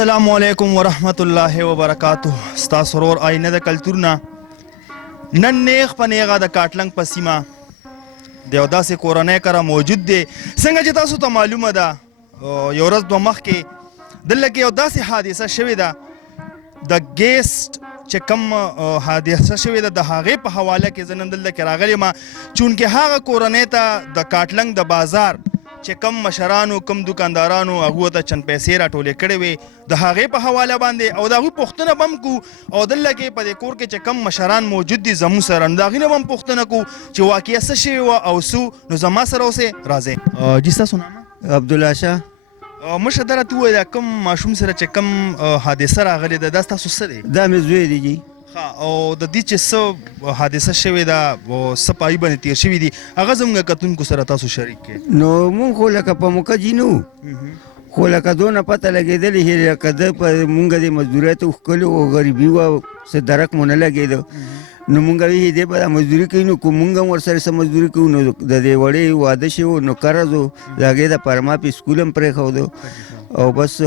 السلام علیکم ورحمت الله وبرکاته. ستاسو ورور آینه د کلتور نه نن نیغ په نیغه د کاټلنګ په سیمه د یو داسې کورنۍ کره موجود دی. څنګه چې تاسو ته معلومه ده یو ورځ دوه مخکې دلته کې یو داسې حادثه شوې ده د ګیسټ چې کوم حادثه شوې ده د هغې په حواله کې زه نن دلته کې راغلی یم چونکې هغه کورنۍ ته د کاټلنګ د بازار چې کم مشرانو کم دکاندارانو هغو ته چند پیسې راټولې کړې وې د هغې په حواله باندې او د هغوی پوښتنه به هم کړو او دلته کې په دې کور کې چې کم مشران موجود دي زموږ سره نو د هغوی نه به هم پوښتنه کړو چې واقعه څه شوې وه او څو. نو زما سره اوسئ راځئ. جي ستاسو نامه؟ عبدالله شاه. مشر دا راته ووایه دا کوم ماشوم سره چې کم حادثه راغلې ده دا ستاسو څه دی؟ دا مې زوی دی جي. او د دې چې څه حادثه شوې ده او څه پای باندې تیر شوي دي هغه زموږ کتونکو سره تاسو شریک کړئ. نو مونږ خو لکه په موقع جي نه خو لکه دونه پته لګېدلې چې لکه ده په مونږ د مزدورۍ ته وښکلو او غریبي وه څه درک مو نه لګېده نو مونږ وی دی به دا مزدوري کوي نو که مونږ هم ورسره څه مزدوري کوو نو د دې وړې واده شوي نو قرض و د هغې دپاره ما په سکول هم پرېښودو او بس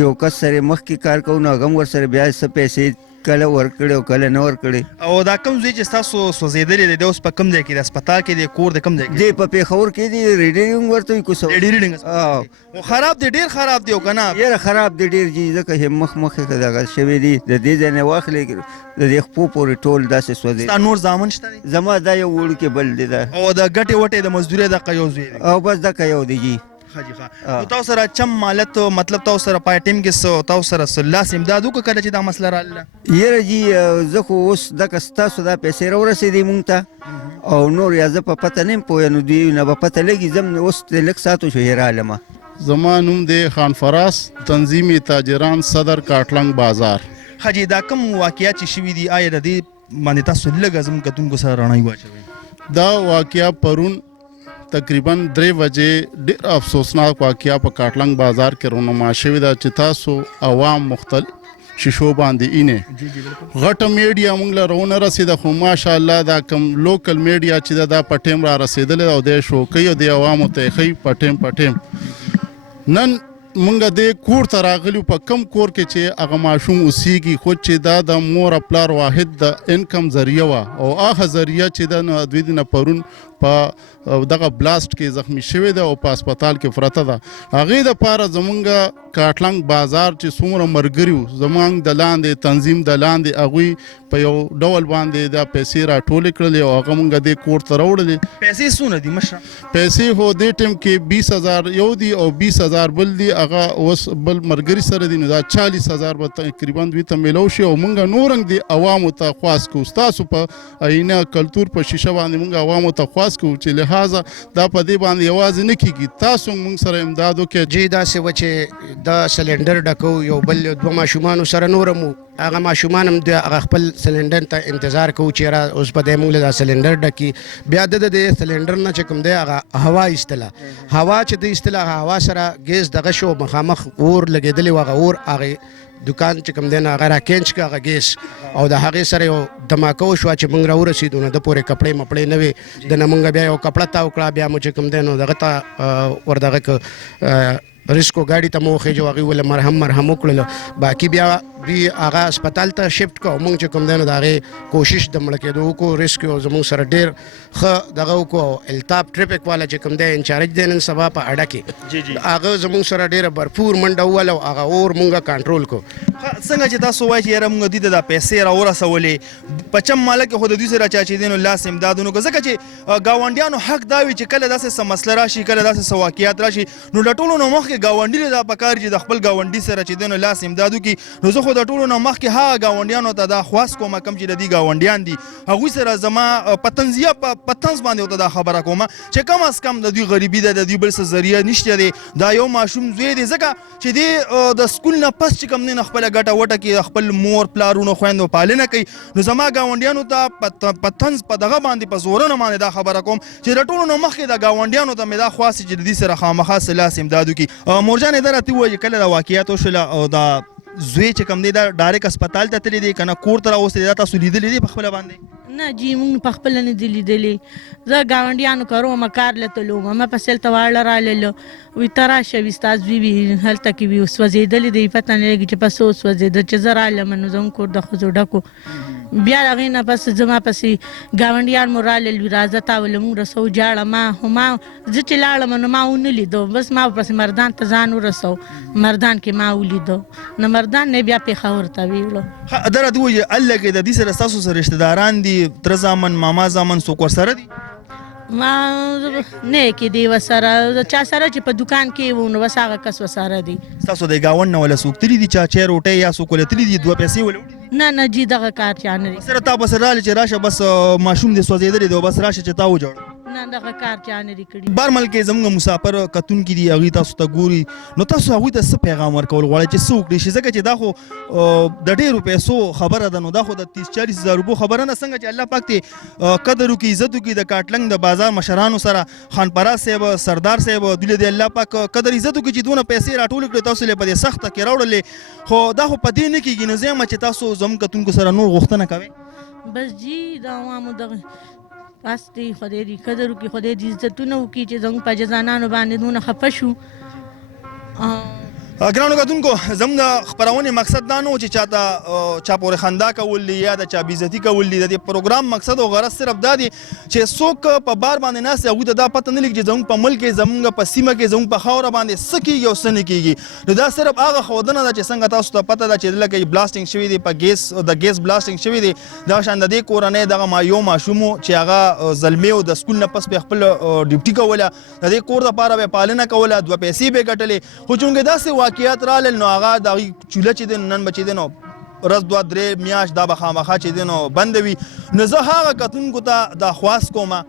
یو کس سره مخکې کار کوو نو هغه هم ورسره بیا څه پیسې کله ورکړې او کله نه ورکړې. او دا کوم ځای چې ستاسو سوځېدلی دی دی اوس په کوم ځای کې دی اسپتال کې دی کور د کوم ځای کې دی په پېښور کې دی ریډینګ ورته وایي کوڅه ریډینګ خراب دی ډېر خراب دی او که نه یاره خراب دی ډېر جي ځکه چې مخکې دغه شوی دی د دې ځای نه واخلې د دې خپو پورې ټول داسې سوځېدي. ستا نور زامن شته دی؟ زما دا یو وړوکی بل دی دا او د ګټې وټې د مزدورۍ دغه یو زوی دی او بس دغه یو دی جي. نو تاسو سره چم مالت مطلب تاسو سره پای ټیم کې تاسو سره لاس امداد وکړه کله چې دا مسله راغله؟ یاره جي زه خو اوس دغه ستاسو دا پیسې راورسېدې مونږ ته او نور یا زه په پته نه یم پوهه نو دوی نه به پته لګي زم اوس د لږ ساعتو شو رالمه. زما نوم دی خان فراس تنظیمي تاجران صدر کاټلنګ بازار. حاجي دا کوم واقعیات چې شوي دي آیا د دې باندې تاسو لږ زموږ کتونکو سره رڼایي واچوئ؟ دا واقعه پرون تقریبا 3 بجې ډېر افسوسناک واقعه په کاټلنګ بازار کې رونما شوې ده چې تاسو عوام مختلف شیشو باندې اینې غټه میډیا موږ له رونه رسېده خو ماشاءالله دا کم لوکل میډیا چې دا په ټیم را رسېدلی او د شو کوي او د عوامو ته ښیي په ټیم نن مونږ د کور ته راغلو په کم کور کې چې هغه ماشوم اوسیږي خو چې دا د مور پلار واحد د انکم ذریعه وه او هغه ذریعه چې ده نو دوی نه پرون په دغه بلاست کې زخمی شوې ده او په اسپتال کې پرته ده. هغې دپاره زمونږ کاټلنګ بازار چې څومره ملګري وو زمونږ د لاندې تنظیم د لاندې هغوی په یو ډول باندې دا پیسې راټولې کړلې او هغه مونږ دې کور ته راوړلې. پیسې څونه دي مشره؟ پیسې خو دې ټیم کې 20,000 یو دي او 20,000 بل دي هغه اوس بل ملګري سره دي نو دا 40,000 به تقریبا دوی ته میلو شي او مونږ نورنګ دي عوامو ته خواست کوو ستاسو په آینه کلتور په شیشه باندې مونږ عوامو ته خواست کوو چې لحاظه دا په دې باندې یوازې نه کېږي تاسو مونږ سره امداد وکړئ. جی داسې وه چې دا سلنډر ډکو یو بل دوه ماشومانو سره نور هم هغه ماشومان هم د هغه خپل سلنډر ته انتظار کوو چې را اوس په دې موږ له دا سلنډر ډکي بیا د دې سلنډر نه چې کوم دی هغه هوا ایستله هوا چې د ایستله هغه هوا سره ګیس دغه شو مخامخ اور لګېدلی و هغه اور هغې دکان چې کوم دی نه هغه راکینچ که هغه ګیس او د هغې سره یو دماکه وشوه چې موږ راورسېدو نو د پورې کپړې مپړې نه وې د نه موږ بیا یو کپړه تاو کړه بیا مو چې کوم دی نو دغه ته ور دغه که ریسکو ګاډي ته مو وخېجو هغوی ول مرهم وکړلو باقي بیا دوی هغه اسپتال ته شفټ کړو موږ چې کوم دی نو د هغې کوشش د مړه کېدو وکړو ریسکیو زموږ سره ډېر ښه دغه وکړو الطاف ټریفک والا چې کوم دی انچارج دی نن سبا په اډه کې هغه زموږ سره ډېره بھرپور منډه ووهله او هغه اور موږ کنټرول کړو. څنګه چې تاسو وایئ چې یاره موږ دوی ته دا پیسې راورسولې په چم ماله کې خو د دوی سره چا چې دی نو لاس امداد ونه کړو ځکه چې ګاونډیانو حق دا وي چې کله داسې څه مسله راشي کله داسې څه واقعیات راشي نو له ټولو نه مخکې ګاونډي له دا پکار چې د خپل ګاونډي سره چې دی نو لاس امداد وکړي نو زه خو د ټولو نه مخکې هغه ګاونډیانو ته دا خواست کوم کوم چې د دې ګاونډیان دي هغوی سره زما په طنز باندې ورته دا خبره کوم چې کم از کم د دوی غریبي ده د دوی بل څه ذریعه نشته دی دا یو ماشوم زوی دی ځکه چې دی د سکول نه پس چې کوم دی نه خپله ګټه وټه کې خپل مور پلارونو خویندو پالنه کوي نو زما ګاونډیانو ته په طنز په دغه باندې په زورنه باندې دا خبره کوم چې د ټولو نه مخکې د ګاونډیانو ته مې دا خواست چې د دې سره خامخا لاس امداد وکړي. مورجانې دا راته ووایي کله دا واقعیات وشوله او دا زوی چې کوم دی دا ډایرک هسپتال ته تللی دی که نه کور ته راوستی دی دا تاسو لیدلی دی په خپله باندې نه جی مونږ په خپله نه دي لیدلي زه ګاونډیانو کره ومه کار له تلو وم ما پسې هلته واړه راغلل وی ته راشه وي ستا زوی وي هلته کې وي سوځېدلې دی پته نه لګي چې پس وسوځېده چې زه رالم نو زموږ کور د ښځو ډکو بیا هغې نه پس زما پسې ګاونډیان مو رالل وي راځه تا ولې مونږ رسو جاړه ما زه چې لاړم نو ما ونه لیدو بس ما پسې مردان ته ځان ورسو مردان کې ما ولیدو نو مردان نه بیا پېښور ته ویوړو دا راته ووایي هلته کې د دې سره ستاسو سره رشته داران دي تره زامن ماما زامن څوک ورسره دي ما نه کې دی ورسره چا سره چې په دوکان کې و نو بس هغه کس ورسره دی ستاسو د ګاونډ نه ولا څوک تللي دي چا چای روټۍ یا څوک ولا تللي دي دوه پیسې ولا وړي دي نه جی دغه کار چا نه دی سره تا پسې راغلې چې راشه بس ماشوم دې سوځېدلی دی او بس راشه چې تا وجوړ نه دغه کار چا نه دی کړي بار ملک زموږ مسافر کتونکي دي هغوی تاسو ته ګوري نو تاسو هغوی ته څه پیغام ورکول غواړئ چې څه وکړي شي ځکه چې دا خو د ډېرو پیسو خبره ده نو دا خو د 30-40 هزار روپو خبره نه څنګه چې الله پاک دې قدر وکړي عزت وکړي د کاټلنګ د بازار مشرانو سره خان پراز صاحب سردار صاحب دوی دې الله پاک قدر عزت وکړي چې دونه پیسې راټول کړي تاسو یې په دې سخته کې راوړلې خو دا خو په دې نه کېږي نو زه یم چې تاسو زموږ کتونکو سره نور غوښتنه کوئ بس جی د عوامو دغه بس دی خدای دې قدر وکړي خدای دې عزتونه وکړي چې زموږ په جزانانو باندې دونه خفه شو ګرانو کتونکو زموږ د خپرونې مقصد دا نه و چې چا پورې خندا کول دي یا د چا بېعزتي کول دي د دې پروګرام مقصد او غرض صرف دا دی چې څوک په بار باندې ناست دي هغوی ته دا پته نه لګي چې زموږ په ملک کې زموږ په سیمه کې زموږ په خاوره باندې څه کېږي او څه نه کېږي نو دا صرف هغه ښودنه ده چې څنګه تاسو ته پته ده چې لکه بلاسټینګ شوي دي په د ګیس بلاسټینګ شوي دي دغه شان د دې کورنۍ دغه یو ماشوم چې هغه زلمی و د سکول نه پس به خپل ډیوټي کوله د دې کور دپاره به پالنه کوله دوه پیسې به ګټلې خو چونکې داسې واقعیت رالل نو هغه د هغوی چوله چې دی نن به چې دی نو ورځ دوه درې میاشت دا به خامخا چې دی نو بنده وي نو زه هغه کتونکو ته دا خواست کومه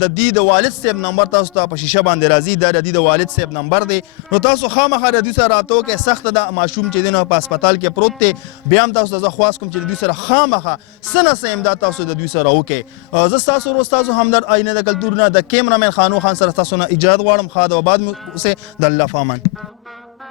د دې د والد صاحب نمبر تاسو ته په شیشه باندې راځي دا د دې د والد صاحب نمبر دی نو تاسو خامخا د دوی سره راتلو کې سخته ده ماشوم چې دی نو په هسپتال کې پروت دی بیا هم تاسو ته زه خواست کوم چې د دوی سره خامخا څه نه څه امداد تاسو د دوی سره وکړئ زه ستاسو ورور ستاسو همدرد آینه د کلتور نه د کیمرامین خانو خان سره تاسو نه اجازت غواړم ښاد و آباد مو اوسئ د الله په امان